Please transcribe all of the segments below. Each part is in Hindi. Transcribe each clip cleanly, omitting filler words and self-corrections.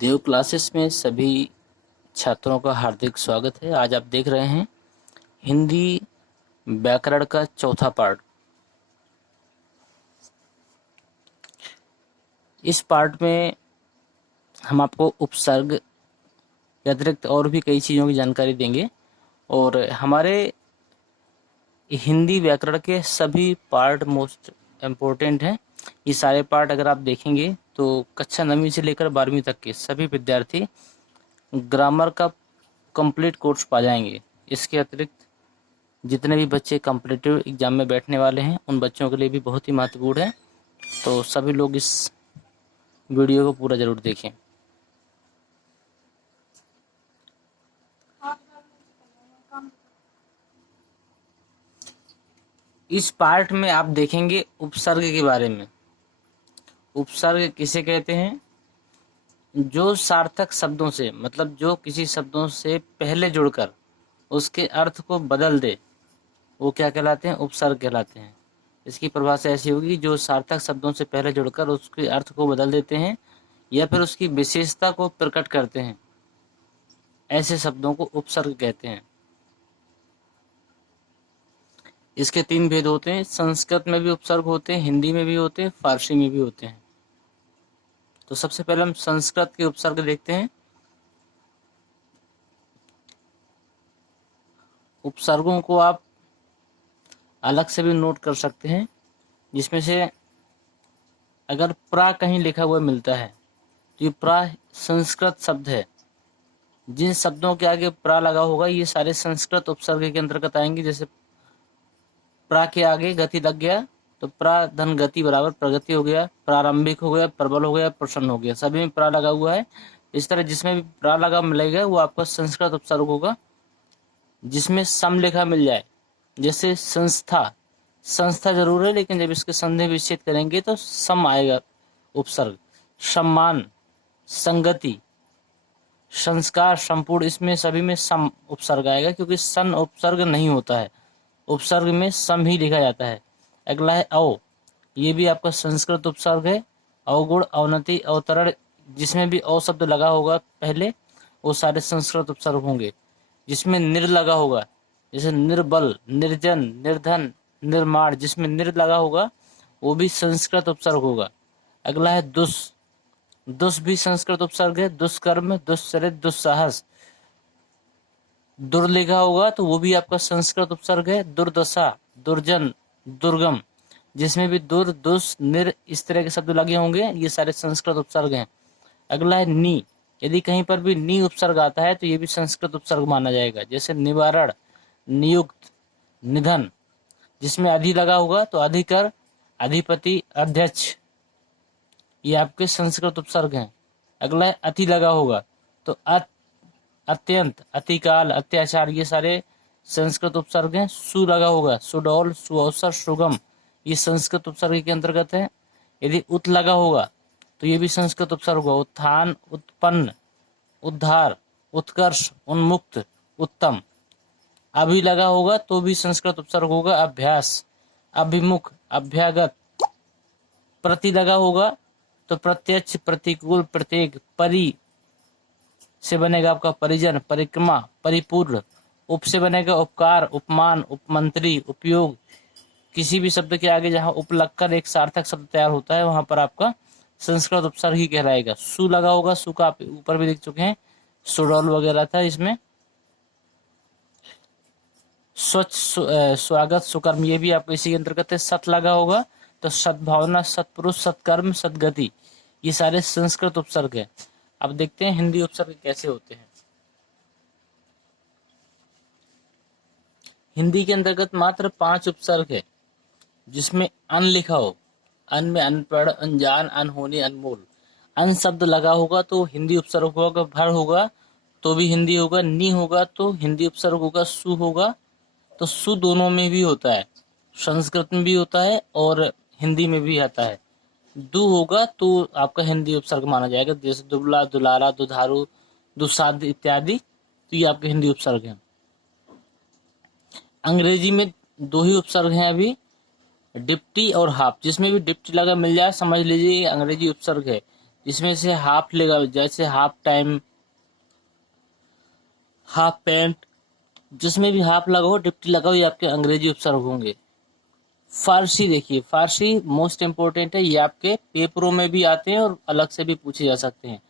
देव क्लासेस में सभी छात्रों का हार्दिक स्वागत है। आज आप देख रहे हैं हिंदी व्याकरण का चौथा पार्ट। इस पार्ट में हम आपको उपसर्ग के अतिरिक्त और भी कई चीज़ों की जानकारी देंगे और हमारे हिंदी व्याकरण के सभी पार्ट मोस्ट इम्पोर्टेंट हैं। ये सारे पार्ट अगर आप देखेंगे तो कक्षा 9वीं से लेकर 12वीं तक के सभी विद्यार्थी ग्रामर का कंप्लीट कोर्स पा जाएंगे। इसके अतिरिक्त जितने भी बच्चे कॉम्पिटिटिव एग्जाम में बैठने वाले हैं उन बच्चों के लिए भी बहुत ही महत्वपूर्ण है। तो सभी लोग इस वीडियो को पूरा ज़रूर देखें। इस पार्ट में आप देखेंगे उपसर्ग के बारे में। उपसर्ग किसे कहते हैं? जो सार्थक शब्दों से, मतलब जो किसी शब्दों से पहले जुड़कर उसके अर्थ को बदल दे, वो क्या कहलाते हैं? उपसर्ग कहलाते हैं। इसकी परिभाषा ऐसी होगी, जो सार्थक शब्दों से पहले जुड़कर उसके अर्थ को बदल देते हैं या फिर उसकी विशेषता को प्रकट करते हैं, ऐसे शब्दों को उपसर्ग कहते हैं। इसके 3 भेद होते हैं। संस्कृत में भी उपसर्ग होते हैं, हिंदी में भी होते हैं, फारसी में भी होते हैं। तो सबसे पहले हम संस्कृत के उपसर्ग देखते हैं। उपसर्गों को आप अलग से भी नोट कर सकते हैं, जिसमें से अगर प्रा कहीं लिखा हुआ मिलता है तो ये प्रा संस्कृत शब्द है। जिन शब्दों के आगे प्रा लगा होगा ये सारे संस्कृत उपसर्ग के अंतर्गत आएंगे। जैसे प्रा के आगे गति लग गया तो प्रा धन गति बराबर प्रगति हो गया, प्रारंभिक हो गया, प्रबल हो गया, प्रसन्न हो गया, सभी में प्रा लगा हुआ है। इस तरह जिसमें भी प्रा लगा मिलेगा वो आपका संस्कृत उपसर्ग होगा। जिसमें सम लिखा मिल जाए, जैसे संस्था, संस्था जरूर है लेकिन जब इसके संधि विच्छेद करेंगे तो सम आएगा उपसर्ग। सम्मान, संगति, संस्कार, संपूर्ण, इसमें सभी में सम उपसर्ग आएगा, क्योंकि सन उपसर्ग नहीं होता है, उपसर्ग में सम ही लिखा जाता है। अगला है अव, ये भी आपका संस्कृत उपसर्ग है। अवगुण, अवनति, अवतरण, जिसमें भी अव शब्द लगा होगा पहले वो सारे संस्कृत उपसर्ग होंगे। जिसमें निर लगा होगा, जैसे निर्बल, निर्जन, निर्धन, निर्माण, जिसमें निर लगा होगा वो भी संस्कृत उपसर्ग होगा। अगला है दुस, दुस भी संस्कृत उपसर्ग है। दुष्कर्म, दुश्चरित, दुस्साहस। दुर लिखा होगा तो वो भी आपका संस्कृत उपसर्ग है। दुर्दशा, दुर्जन, दुर्गम, जिसमें भी दुर, दुस, निर इस तरह के शब्द लगे होंगे ये सारे संस्कृत उपसर्ग हैं। अगला है नी, यदि कहीं पर भी नी उपसर्ग आता है तो ये भी संस्कृत उपसर्ग माना जाएगा। जैसे निवारण, नियुक्त, निधन, जिसमें अधि लगा होगा तो अधिकर, अधिपति, अध्यक्ष, ये आपके संस्कृत उपसर्ग हैं। अगला है अति लगा होगा तो अत्यंत, अतिकाल, अत्याचार, ये सारे संस्कृत उपसर्ग हैं। सु लगा होगा, सुडौल, सुअवसर, सुगम, ये संस्कृत उपसर्ग के अंतर्गत है। यदि उत लगा होगा तो ये भी संस्कृत उपसर्ग होगा। उत्थान, उत्पन्न, उद्धार, उत्कर्ष, उन्मुक्त, उत्तम। अभी लगा होगा तो भी संस्कृत उपसर्ग होगा। अभ्यास, अभिमुख, अभ्यागत। प्रति लगा होगा तो प्रत्यक्ष, प्रतिकूल, प्रत्येक। परि से बनेगा आपका परिजन, परिक्रमा, परिपूर्ण। उप से बनेगा उपकार, उपमान, उपमंत्री, उपयोग। किसी भी शब्द के आगे जहां उप लगकर एक सार्थक शब्द तैयार होता है वहां पर आपका संस्कृत उपसर्ग ही कहलाएगा। सु लगा होगा, सु का आप ऊपर भी देख चुके हैं, सुडौल वगैरह था इसमें। स्वच्छ, स्वागत, सुकर्म, ये भी आपको इसी के अंतर्गत है। सत लगा होगा तो सद्भावना, सत्पुरुष, सत्कर्म, सदगति, ये सारे संस्कृत उपसर्ग है। अब देखते हैं हिंदी उपसर्ग कैसे होते हैं। हिंदी के अंतर्गत मात्र 5 उपसर्ग है, जिसमें अन लिखा हो, अन में अनपढ़, अनजान, अनहोनी, अनमोल। अन शब्द लगा होगा तो हिंदी उपसर्ग होगा। भर होगा तो भी हिंदी होगा। नी होगा तो हिंदी उपसर्ग होगा। सु होगा तो सु दोनों में भी होता है, संस्कृत में भी होता है और हिंदी में भी आता है। दु होगा तो आपका हिंदी उपसर्ग माना जाएगा, जैसे दुबला, दुलारा, दुधारू, दुसाध इत्यादि, तो ये आपके हिंदी उपसर्ग हैं। अंग्रेजी में 2 ही उपसर्ग हैं अभी, डिप्टी और हाफ। जिसमें भी डिप्टी लगा मिल जाए समझ लीजिए ये अंग्रेजी उपसर्ग है। इसमें से हाफ लेगा, जैसे हाफ टाइम, हाफ पैंट, जिसमें भी हाफ लगा हो, डिप्टी लगा हो, ये आपके अंग्रेजी उपसर्ग होंगे। फारसी देखिए, फारसी मोस्ट इंपोर्टेंट है, ये आपके पेपरों में भी आते हैं और अलग से भी पूछे जा सकते हैं।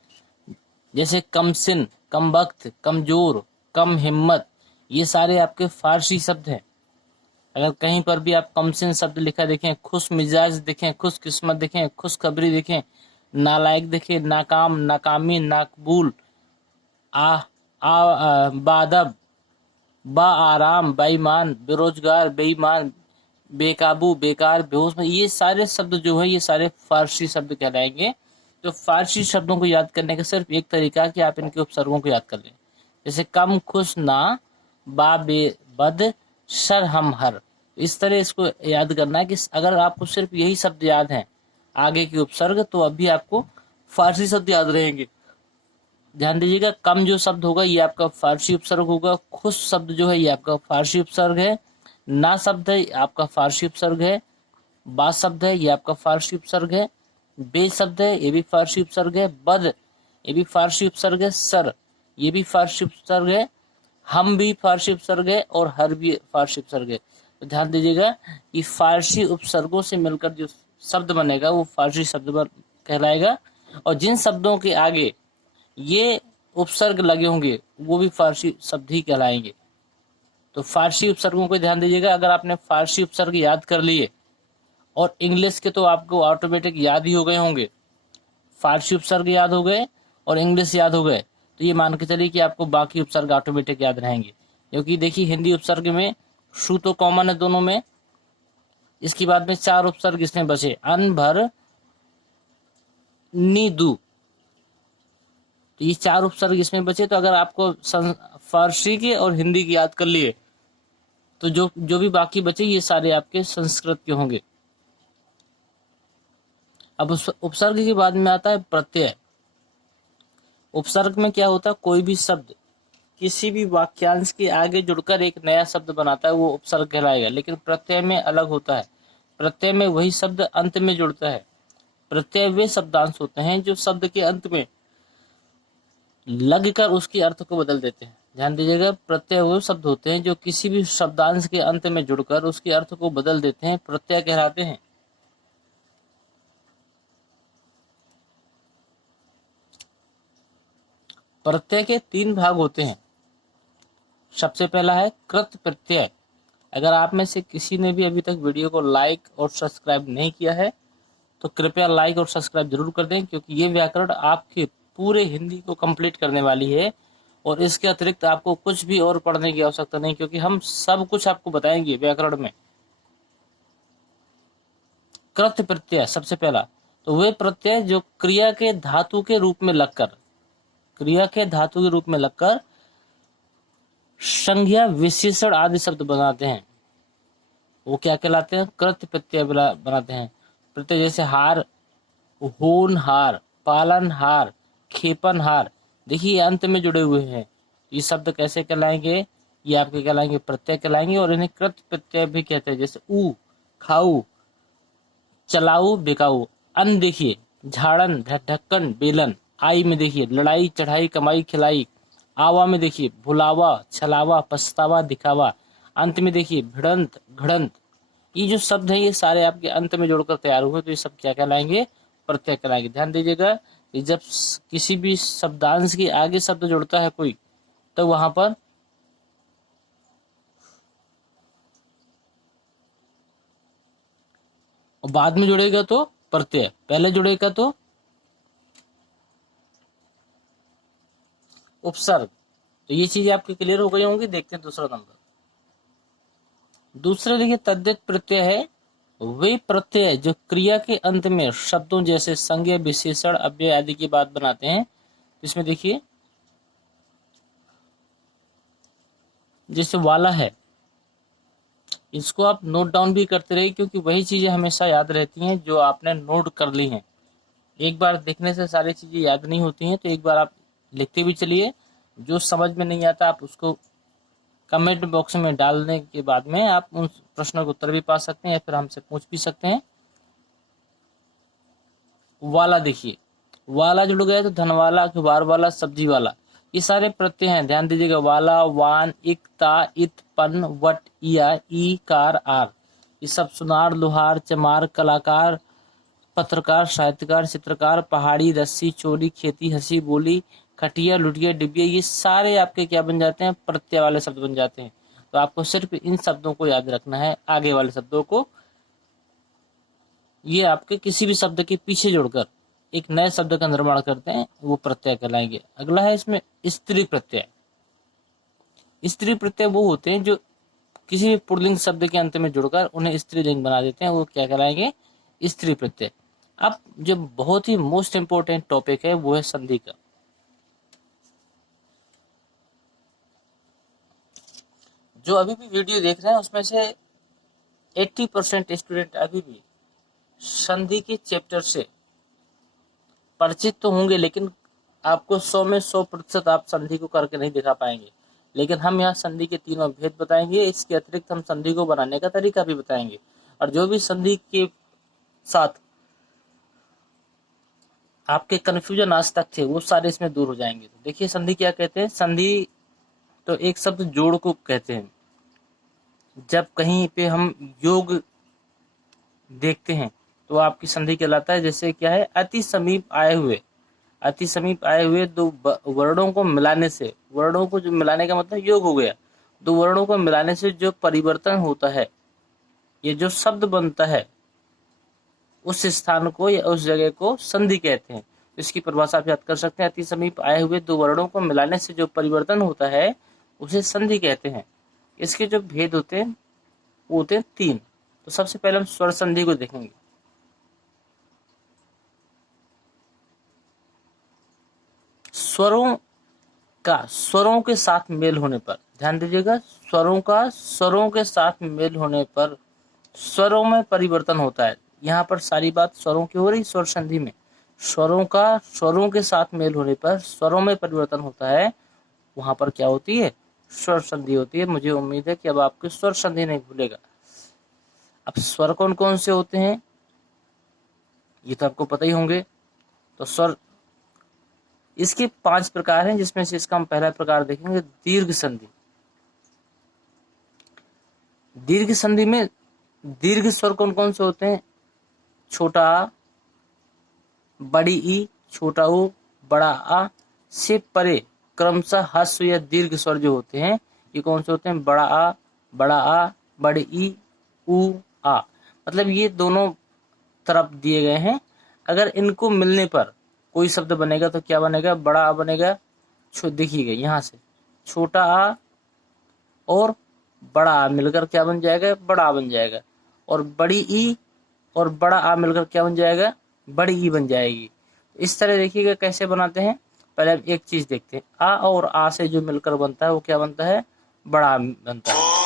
जैसे कमसिन, कम वक्त, कमजोर, कम हिम्मत, ये सारे आपके फारसी शब्द हैं। अगर कहीं पर भी आप कमसिन शब्द लिखा देखें, खुश मिजाज देखें, खुश किस्मत देखें, खुशखबरी देखें, नालायक देखें, नाकाम, नाकामी, नाकबूल, बादब, बा आराम, बेईमान, बेरोजगार, बेईमान, बेकाबू, बेकार, बेहोश, में ये सारे शब्द जो है ये सारे फारसी शब्द कहलाएंगे। तो फारसी शब्दों को याद करने का सिर्फ एक तरीका है कि आप इनके उपसर्गों को याद कर लें। जैसे कम, खुश, ना, बा, बे, बद, शर, हम, हर, इस तरह इसको याद करना है कि अगर आपको सिर्फ यही शब्द याद हैं आगे के उपसर्ग, तो अभी आपको फारसी शब्द याद रहेंगे। ध्यान दीजिएगा, कम जो शब्द होगा ये आपका फारसी उपसर्ग होगा, खुश शब्द जो है ये आपका फारसी उपसर्ग है, ना शब्द है आपका फारसी उपसर्ग है, बा शब्द है ये आपका फारसी उपसर्ग है, बे शब्द है ये भी फारसी उपसर्ग है, बद ये भी फारसी उपसर्ग है, सर ये भी फारसी उपसर्ग है, हम भी फारसी उपसर्ग है, और हर भी फारसी उपसर्ग है। तो ध्यान दीजिएगा कि फारसी उपसर्गों से मिलकर जो शब्द बनेगा वो फारसी शब्द कहलाएगा, और जिन शब्दों के आगे ये उपसर्ग लगे होंगे वो भी फारसी शब्द ही कहलाएंगे। तो फारसी उपसर्गों को ध्यान दीजिएगा, अगर आपने फारसी उपसर्ग याद कर लिए और इंग्लिश के तो आपको ऑटोमेटिक याद ही हो गए होंगे, फारसी उपसर्ग याद हो गए और इंग्लिश याद हो गए, तो ये मान के चलिए कि आपको बाकी उपसर्ग ऑटोमेटिक याद रहेंगे। क्योंकि देखिए हिंदी उपसर्ग में शु तो कॉमन है दोनों में, इसके बाद में 4 उपसर्ग इसमें बचे, अन, भर, नी, दू, तो ये 4 उपसर्ग इसमें बचे। तो अगर आपको फारसी के और हिंदी की याद कर लिए तो जो जो भी बाकी बचे ये सारे आपके संस्कृत के होंगे। अब उपसर्ग के बाद में आता है प्रत्यय। उपसर्ग में क्या होता है, कोई भी शब्द किसी भी वाक्यांश के आगे जुड़कर एक नया शब्द बनाता है वो उपसर्ग कहलाएगा। लेकिन प्रत्यय में अलग होता है, प्रत्यय में वही शब्द अंत में जुड़ता है। प्रत्यय वे शब्दांश होते हैं जो शब्द के अंत में लगकर उसके अर्थ को बदल देते हैं। ध्यान दीजिएगा, प्रत्यय वो शब्द होते हैं जो किसी भी शब्दांश के अंत में जुड़कर उसके अर्थ को बदल देते हैं, प्रत्यय कहलाते हैं। प्रत्यय के 3 भाग होते हैं। सबसे पहला है कृत प्रत्यय। अगर आप में से किसी ने भी अभी तक वीडियो को लाइक और सब्सक्राइब नहीं किया है तो कृपया लाइक और सब्सक्राइब जरूर कर दें, क्योंकि ये व्याकरण आपके पूरे हिंदी को कंप्लीट करने वाली है और इसके अतिरिक्त आपको कुछ भी और पढ़ने की आवश्यकता नहीं, क्योंकि हम सब कुछ आपको बताएंगे व्याकरण में। कृत प्रत्यय सबसे पहला, तो वे प्रत्यय जो क्रिया के धातु के रूप में लगकर, क्रिया के धातु के रूप में लगकर संज्ञा, विशेषण आदि शब्द बनाते हैं, वो क्या कहलाते हैं, कृत प्रत्यय बनाते हैं। प्रत्यय जैसे हार, होनहार, पालनहार, खेपनहार, देखिए अंत में जुड़े हुए हैं। ये शब्द कैसे कहलाएंगे, ये आपके कहलाएंगे प्रत्यय कहलाएंगे, और इन्हें कृत प्रत्यय भी कहते हैं। जैसे ऊ, खाऊ, चलाऊ, बेकाऊ। अन्न देखिए झाड़न, ढक्कन, बेलन। आई में देखिए लड़ाई, चढ़ाई, कमाई, खिलाई। आवा में देखिए भुलावा, छलावा, पछतावा, दिखावा। अंत में देखिए भिड़ंत, घड़ंत। ये जो शब्द है ये सारे आपके अंत में जोड़कर तैयार हुए, तो ये सब क्या कहलाएंगे, प्रत्यय कहलाएंगे। ध्यान दीजिएगा कि जब किसी भी शब्दांश के आगे शब्द जुड़ता है कोई, तो वहां पर बाद में जुड़ेगा तो प्रत्यय, पहले जुड़ेगा तो उपसर्ग। तो ये चीजें आपकी क्लियर हो गई होंगी। देखते हैं दूसरा नंबर। दूसरा देखिए तद्धित प्रत्यय है वे प्रत्यय जो क्रिया के अंत में शब्दों जैसे संज्ञा, विशेषण, अव्यय आदि की बात बनाते हैं। इसमें देखिए जैसे वाला है, इसको आप नोट डाउन भी करते रहिए, क्योंकि वही चीजें हमेशा याद रहती हैं जो आपने नोट कर ली हैं। एक बार देखने से सारी चीजें याद नहीं होती हैं, तो एक बार आप लिखते भी चलिए। जो समझ में नहीं आता आप उसको कमेंट बॉक्स में डालने के बाद में आप उन प्रश्नों के उत्तर भी पा सकते हैं या फिर हमसे पूछ भी सकते हैं। वाला देखिए, वाला जुड़ गया तो धन वाला, अखबार वाला, सब्जी वाला, ये सारे प्रत्यय हैं, ध्यान दीजिएगा। वाला, वान, इक, ता, इत, पन, वट, इया, ई, कार, आर, ये सब सुनार, लुहार, चमार, कलाकार, पत्रकार, साहित्यकार, चित्रकार, पहाड़ी, रस्सी, चोरी, खेती, हंसी बोली, खटिया, लुटिया, डिबिया, ये सारे आपके क्या बन जाते हैं, प्रत्यय वाले शब्द बन जाते हैं। तो आपको सिर्फ इन शब्दों को याद रखना है, आगे वाले शब्दों को ये आपके किसी भी शब्द के पीछे जोड़कर एक नए शब्द का निर्माण करते हैं, वो प्रत्यय कहलाएंगे। अगला है इसमें स्त्री प्रत्यय। स्त्री प्रत्यय वो होते हैं जो किसी भी पुल्लिंग शब्द के अंत में जुड़कर उन्हें स्त्रीलिंग बना देते हैं, वो क्या कहलाएंगे, स्त्री प्रत्यय। अब जो बहुत ही मोस्ट इंपोर्टेंट टॉपिक है वो है संधि का। जो अभी भी वीडियो देख रहे हैं उसमें से 80% स्टूडेंट अभी भी संधि के चैप्टर से परिचित तो होंगे, लेकिन आपको 100 में 100% आप संधि को करके नहीं दिखा पाएंगे। लेकिन हम यहाँ संधि के तीनों भेद बताएंगे, इसके अतिरिक्त हम संधि को बनाने का तरीका भी बताएंगे, और जो भी संधि के साथ आपके कंफ्यूजन आज तक थे वो सारे इसमें दूर हो जाएंगे। तो देखिए संधि क्या कहते हैं। संधि तो एक शब्द जोड़ को कहते हैं। जब कहीं पे हम योग देखते हैं तो आपकी संधि कहलाता है। जैसे क्या है, अति समीप आए हुए, अति समीप आए हुए दो वर्णों को मिलाने से, वर्णों को जो मिलाने का मतलब योग हो गया, दो वर्णों को मिलाने से जो परिवर्तन होता है, ये जो शब्द बनता है, उस स्थान को या उस जगह को संधि कहते हैं। इसकी परिभाषा आप याद कर सकते हैं। अति समीप आए हुए दो वर्णों को मिलाने से जो परिवर्तन होता है उसे संधि कहते हैं। इसके जो भेद होते हैं वो होते हैं 3। तो सबसे पहले हम स्वर संधि को देखेंगे। स्वरों का स्वरों के साथ मेल होने पर, ध्यान दीजिएगा, स्वरों का स्वरों के साथ मेल होने पर स्वरों में परिवर्तन होता है। यहाँ पर सारी बात स्वरों की हो रही, स्वर संधि में स्वरों का स्वरों के साथ मेल होने पर स्वरों में परिवर्तन होता है, वहां पर क्या होती है, स्वर संधि होती है। मुझे उम्मीद है कि अब आपको स्वर संधि नहीं भूलेगा। अब स्वर कौन कौन से होते हैं ये तो आपको पता ही होंगे। तो स्वर इसके 5 प्रकार हैं, जिसमें से इसका हम पहला प्रकार देखेंगे, दीर्घ संधि। दीर्घ संधि में दीर्घ स्वर कौन कौन से होते हैं, छोटा आ, बड़ी ई, छोटा ऊ, बड़ा आ से परे क्रमशः ह्रस्व या दीर्घ स्वर जो होते हैं ये कौन से होते हैं, बड़ा आ, बड़ी ई, ऊ, आ। मतलब ये दोनों तरफ दिए गए हैं। अगर इनको मिलने पर कोई शब्द बनेगा तो क्या बनेगा, बड़ा आ बनेगा। देखिएगा यहाँ से छोटा आ और बड़ा आ मिलकर क्या बन जाएगा, बड़ा आ बन जाएगा। और बड़ी ई और बड़ा आ मिलकर क्या बन जाएगा, बड़ी ई बन जाएगी। इस तरह देखिएगा कैसे बनाते हैं। पहले हम एक चीज देखते हैं, आ और आ से जो मिलकर बनता है वो क्या बनता है, बड़ा आ बनता है।